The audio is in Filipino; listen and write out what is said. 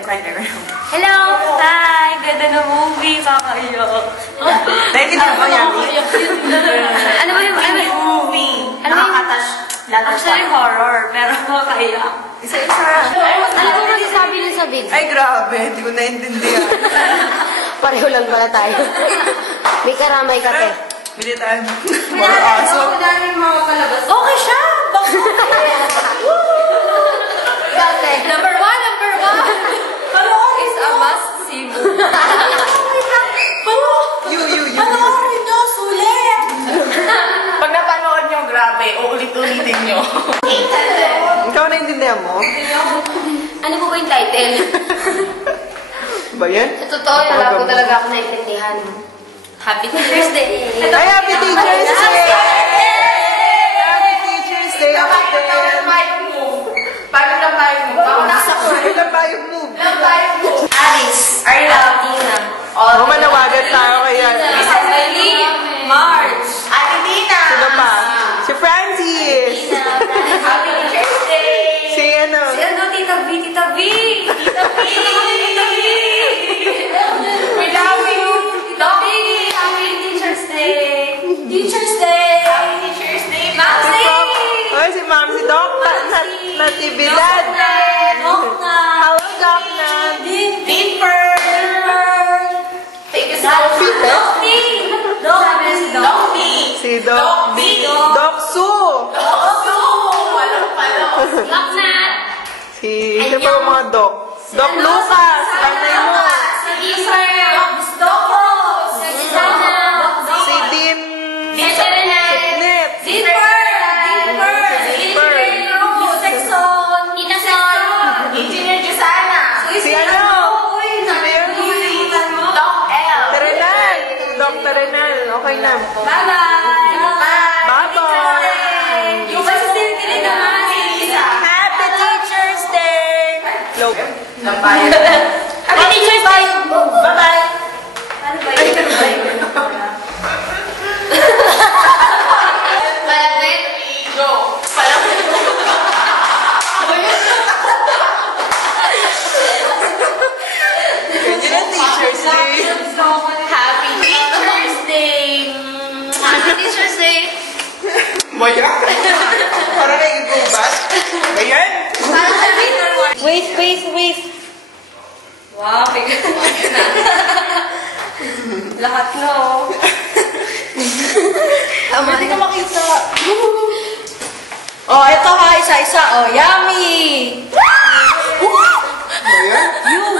Hello! Hi! Ganda ng movie. Kakaiyak. Dahil hindi ba yan? Ano ba yung movie? Ano ba yung... Actually horror, pero kakaiyak. Isa-isa. Ano ba masasabi niyo sa video? Ay, grabe. Hindi ko naintindihan. Pareho lang pala tayo. May karamay ka, te. Bili tayo. Mga aso. Okay siya! Gate. Number one! Is a must-see movie. You. Panoorin nyo! Sulit! Pag napanood nyo, grabe. Uulit-ulitin nyo. Ikaw naintindihan mo? Ano po ba yung title? Ba yan? Sa totoo, wala ko talaga ako naintindihan. Happy Teacher's Day! Ay, Happy Teacher's Day! Happy Teacher's Day! Paano na tayo mo? Alice! Arla! Tina! Manawagan tayo kaya. March! Ate Tina! Sino pa? Si Francis! Happy Teacher's Day! Si ano? Si ano? Tita B! Tita B! Tita B! Tita B! We love you! Tita B! Happy Teacher's Day! Teacher's Day! Happy Teacher's Day! Mamsi! Ay, si Ma'am, si Doc Natividad. Hello, Doc Nat. Deeper! Thank you so much. Si Doc B. Doc Su. Si, sino pa yung mga Doc? Doc Lucas. Anay mo. Si Dean. Sutnip. Engineer Jusana! Si ano? Doc L! Terenal. Doc Terenal. Okay na. Bye-bye. Yung kasasirkili naman si Lisa! Happy Teacher's Day. Low. Lambayan. Happy Teacher's Day! Bye-bye! Ano ba yun? Go! Ganyan ang Teacher's Day. Happy Teacher's Day! Happy Teacher's Day! Maya? Para na yung gubat. Ayan. Wait. Wow, bigat na. Lahat na, oh. Hindi ka makita. Oh, ito ha, isa-isa. Oh, yummy! Ayan. You!